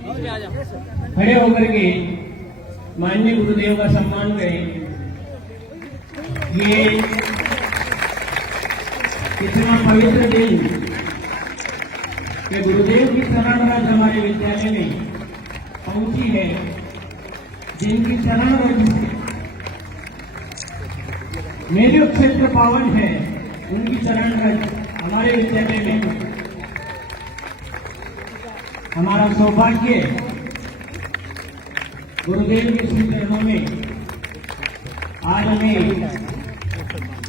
खड़े होकर के माननीय गुरुदेव का सम्मान करें। ये इतना पवित्र दिन कि गुरुदेव की शरण रज हमारे विद्यालय में पहुंची है, जिनकी शरण रज मेरे क्षेत्र पावन है, उनकी शरण रज हमारे विद्यालय में हमारा सौभाग्य गुरुदेव के श्री चरणों में आज हमें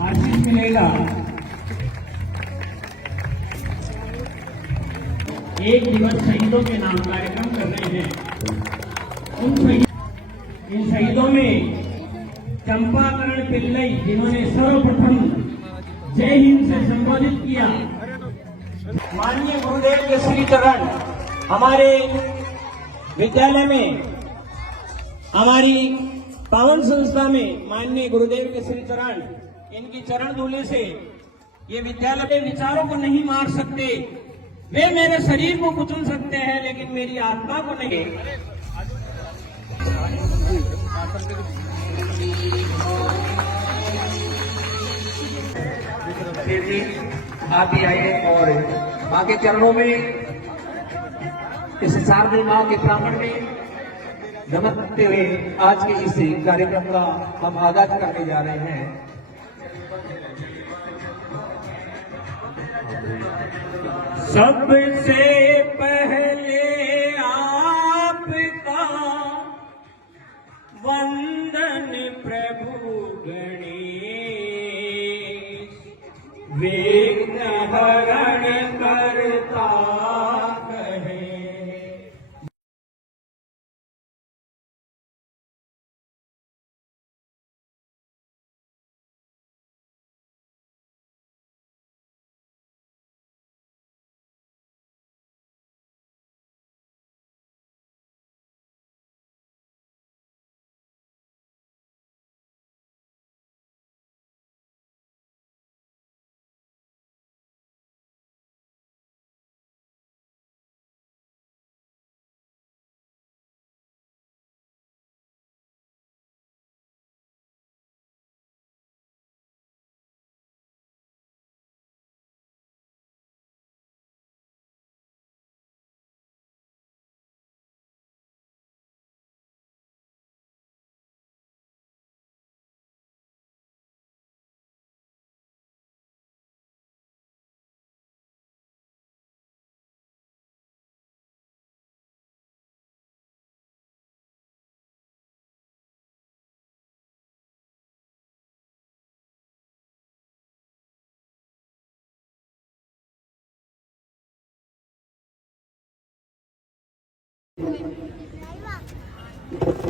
आशीष मिलेगा। एक दिवस शहीदों के नाम कार्यक्रम कर रहे हैं। इन शहीदों में चंपाकरण पिल्लई, जिन्होंने सर्वप्रथम जय हिंद से संबोधित किया, माननीय गुरुदेव के श्री चरण हमारे विद्यालय में, हमारी पावन संस्था में माननीय गुरुदेव के श्री चरण, इनकी चरण धूले से ये विद्यालय के विचारों को नहीं मार सकते। वे मेरे शरीर को कुचल सकते हैं, लेकिन मेरी आत्मा को नहीं। जी आप भी आइए और मां के चरणों में, इस शारदीय मां के प्रांगण में नमस्ते हुए आज के इस कार्यक्रम का हम आगाज करने जा रहे हैं। सबसे पहले आपका वंदन प्रभु गणेश, विघ्न हरण करता कहे।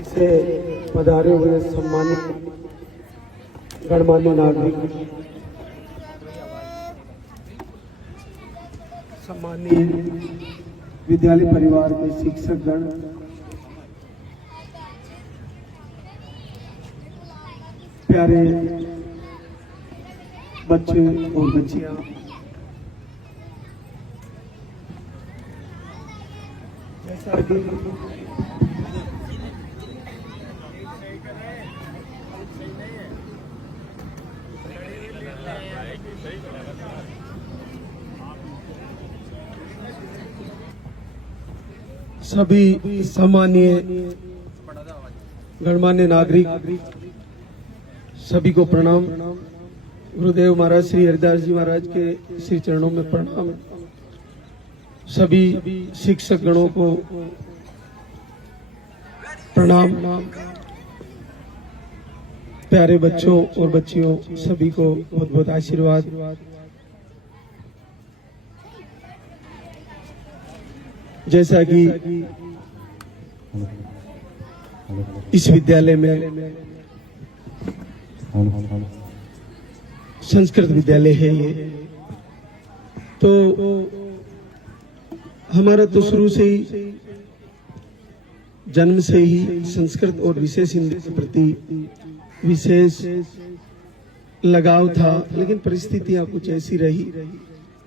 से पधारे हुए सम्मानित गणमान्य नागरिक, सम्मानीय विद्यालय परिवार के शिक्षक गण, प्यारे बच्चे और बच्चियां, जैसा कि सभी सम्मानीय गणमान्य नागरिक, सभी को प्रणाम। गुरुदेव महाराज श्री हरिदास जी महाराज के श्री चरणों में प्रणाम। सभी शिक्षक गणों को प्रणाम। प्यारे बच्चों और बच्चियों, सभी को बहुत बहुत आशीर्वाद। जैसा कि इस विद्यालय में संस्कृत विद्यालय है ये, तो हमारा तो शुरू से ही, जन्म से ही संस्कृत और विशेष हिंदी के प्रति विशेष लगाव था। लेकिन परिस्थितियां कुछ ऐसी रही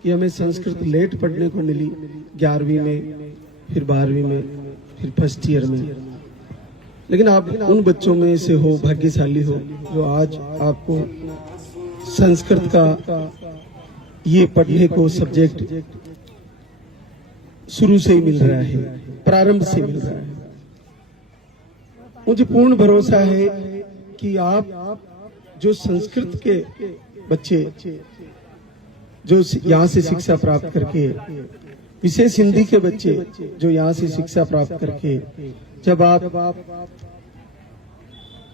कि हमें संस्कृत लेट पढ़ने को मिली, 11वीं में, फिर 12वीं में। फिर फर्स्ट ईयर में, लेकिन आप उन बच्चों में से हो, भाग्यशाली हो, जो आज आपको संस्कृत का ये पढ़ने को सब्जेक्ट शुरू से ही मिल रहा है, प्रारंभ से मिल रहा है। मुझे पूर्ण भरोसा है कि आप जो संस्कृत के बच्चे जो यहाँ से शिक्षा प्राप्त करके, विशेष हिंदी के बच्चे जो यहाँ से शिक्षा प्राप्त करके, जब आप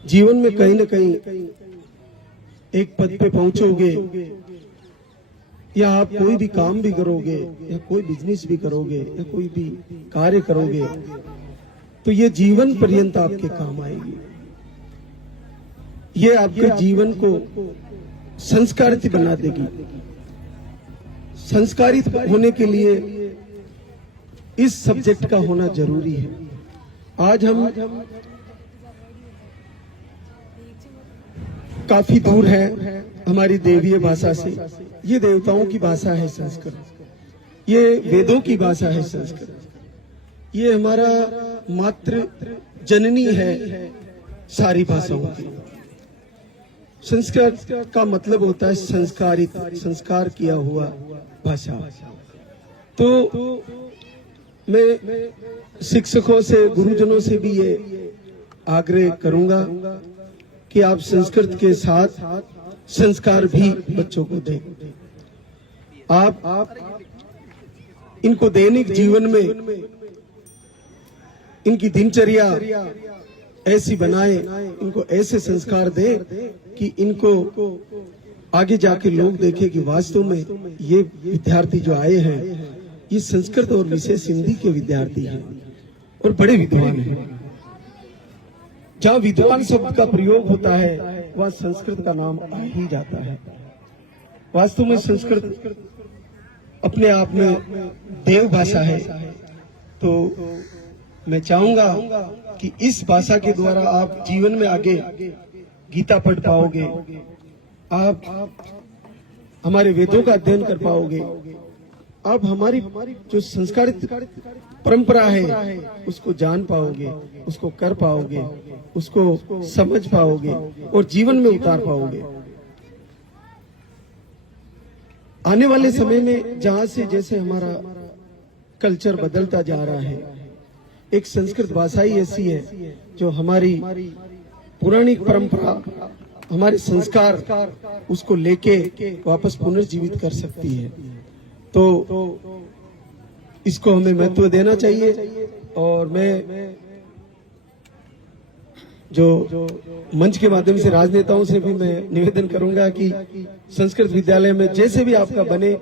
जीवन में कहीं न कहीं एक पद पे पहुंचोगे, या आप कोई भी काम भी करोगे, या कोई बिजनेस भी करोगे, या कोई भी कार्य करोगे, तो ये जीवन पर्यंत आपके काम आएगी। ये आपके जीवन को संस्कारित बना देगी। संस्कारित होने के लिए इस सब्जेक्ट का होना जरूरी है। आज हम काफी दूर है हमारी देवीय भाषा से। ये देवताओं की भाषा है संस्कृत, ये वेदों की भाषा है संस्कृत, ये हमारा मातृ जननी है सारी भाषाओं की। संस्कृत का मतलब होता है संस्कारित, संस्कार किया हुआ भाषा। तो मैं शिक्षकों से, गुरुजनों से भी ये आग्रह करूंगा कि आप संस्कृत के साथ संस्कार भी बच्चों को दें। आप इनको दैनिक जीवन में इनकी दिनचर्या ऐसी बनाएं, इनको ऐसे संस्कार दें कि इनको आगे जाके लोग देखें कि वास्तव में ये विद्यार्थी जो आए हैं ये संस्कृत और विशेष हिंदी के विद्यार्थी हैं और बड़े विद्वान हैं। जहाँ विद्वान शब्द का प्रयोग होता है वहाँ संस्कृत का नाम आ ही जाता है। वास्तव में संस्कृत अपने आप में देव भाषा है। तो मैं चाहूंगा कि इस भाषा के द्वारा आप जीवन में आगे गीता पढ़ पाओगे, आप हमारे वेदों का अध्ययन कर पाओगे, आप हमारी जो संस्कारित परंपरा है उसको जान पाओगे, उसको कर पाओगे, उसको समझ पाओगे और जीवन में उतार पाओगे। आने वाले समय में जहां से जैसे हमारा कल्चर बदलता जा रहा है, एक संस्कृत भाषा ही ऐसी है जो हमारी पुरानी परंपरा, हमारे संस्कार उसको लेके वापस पुनर्जीवित कर सकती है। तो इसको हमें महत्व देना चाहिए। और मैं जो मंच के माध्यम से राजनेताओं से भी मैं निवेदन करूंगा कि संस्कृत विद्यालय में जैसे भी आपका बने,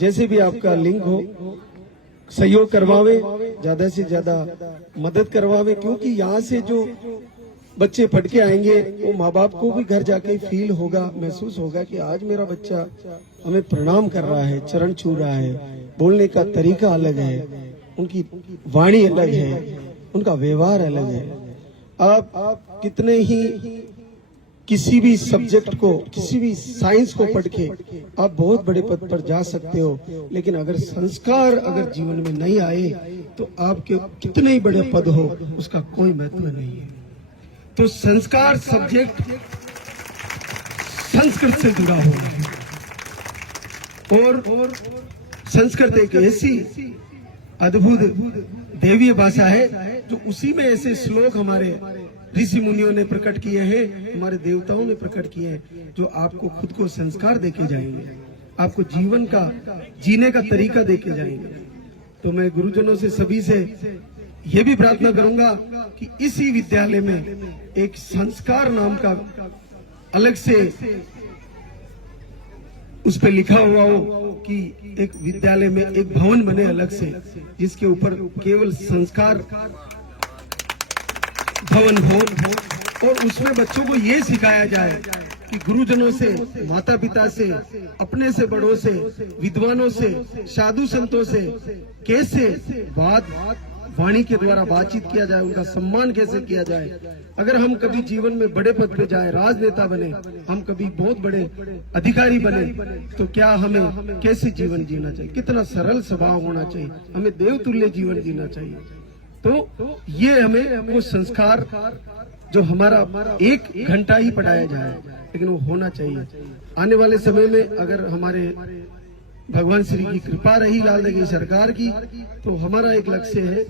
जैसे भी आपका लिंक हो, सहयोग करवावे, ज्यादा से ज्यादा मदद करवावे, क्योंकि यहाँ से जो बच्चे पढ़ के आएंगे वो माँ बाप को भी घर जाके फील होगा, महसूस होगा कि आज मेरा बच्चा हमें प्रणाम कर रहा है, चरण छू रहा है, बोलने का तरीका अलग है, उनकी वाणी अलग है, उनका व्यवहार अलग है। आप कितने ही किसी भी सब्जेक्ट को, किसी भी साइंस को पढ़ के आप बहुत बड़े पद पर जा सकते हो, लेकिन अगर संस्कार अगर जीवन में नहीं आए तो आपके कितने ही बड़े पद हो उसका कोई महत्व नहीं है। तो संस्कार सब्जेक्ट संस्कृत से जुड़ा हुआ है और संस्कृत एक ऐसी अद्भुत देवीय भाषा है जो उसी में ऐसे श्लोक हमारे ऋषि मुनियों ने प्रकट किए हैं, हमारे देवताओं ने प्रकट किए हैं, जो आपको खुद को संस्कार देके जाएंगे, आपको जीवन का जीने का तरीका देके जाएंगे। तो मैं गुरुजनों से, सभी से ये भी प्रार्थना करूंगा कि इसी विद्यालय में एक संस्कार नाम का अलग से उस पे लिखा हुआ हो कि एक विद्यालय में एक भवन बने अलग से, जिसके ऊपर केवल संस्कार भवन हो और उसमें बच्चों को ये सिखाया जाए कि गुरुजनों से, माता पिता से, अपने से बड़ों से, विद्वानों से, साधु संतों से कैसे वाणी के द्वारा बातचीत किया जाए, उनका सम्मान कैसे किया जाए। अगर हम कभी जीवन में बड़े पद पे जाए, राजनेता बने, हम कभी बहुत बड़े अधिकारी बने, तो क्या हमें कैसे जीवन जीना चाहिए, कितना सरल स्वभाव होना चाहिए, हमें देवतुल्य जीवन जीना चाहिए। तो ये हमें वो संस्कार जो हमारा 1 घंटा ही पढ़ाया जाए, लेकिन वो होना चाहिए। आने वाले समय में अगर हमारे भगवान श्री की कृपा रही लाल देगी सरकार की, तो हमारा एक लक्ष्य है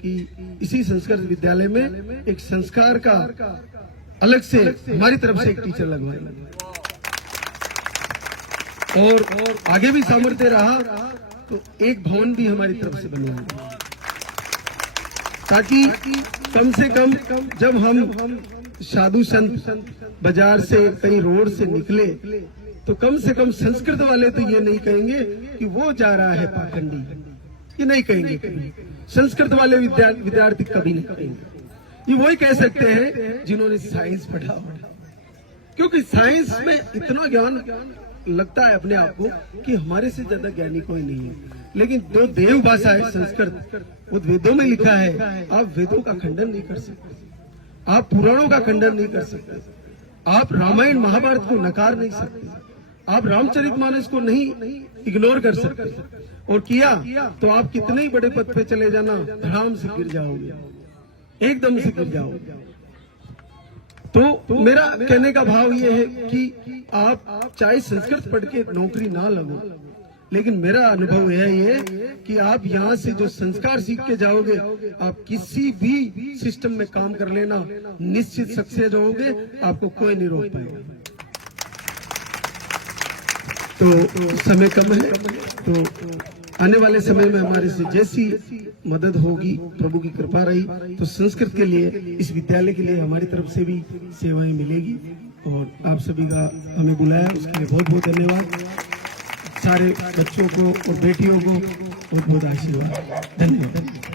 कि इसी संस्कृत विद्यालय में एक संस्कार का अलग से हमारी तरफ से एक टीचर लगवाएंगे, और आगे भी सामर्थ्य रहा तो एक भवन भी हमारी तरफ से बनवाएंगे, ताकि कम से कम जब हम साधु संत बाजार से कहीं रोड से निकले तो कम से कम संस्कृत वाले तो ये नहीं कहेंगे कि वो जा रहा है पाखंडी, ये नहीं कहेंगे कभी। संस्कृत वाले विद्यार्थी कभी नहीं कहेंगे। ये वही कह सकते हैं जिन्होंने साइंस पढ़ा हो, क्योंकि साइंस में इतना ज्ञान लगता है अपने आप को कि हमारे से ज्यादा ज्ञानी कोई नहीं है। लेकिन जो देव भाषा है संस्कृत, वो वेदों में लिखा है। आप वेदों का खंडन नहीं कर सकते, आप पुराणों का खंडन नहीं कर सकते, आप रामायण महाभारत को नकार नहीं सकते, आप रामचरितमानस को नहीं इग्नोर कर सकते, और किया तो आप कितने ही बड़े पद पे चले जाना, धड़ाम से गिर जाओगे, एकदम से गिर जाओगे। तो मेरा कहने का भाव ये है कि आप चाहे संस्कृत पढ़ के नौकरी ना लगो, लेकिन मेरा अनुभव है ये कि आप यहाँ से जो संस्कार सीख के जाओगे, आप किसी भी सिस्टम में काम कर लेना, निश्चित सक्सेस होगे, आपको कोई नहीं रोक पाएगा। तो समय कम है, तो आने वाले समय में हमारे से जैसी मदद होगी, प्रभु की कृपा रही, तो संस्कृत के लिए, इस विद्यालय के लिए हमारी तरफ से भी सेवाएं मिलेगी। और आप सभी का हमें बुलाया, उसके लिए बहुत बहुत धन्यवाद। सारे बच्चों को और बेटियों को बहुत बहुत आशीर्वाद, धन्यवाद।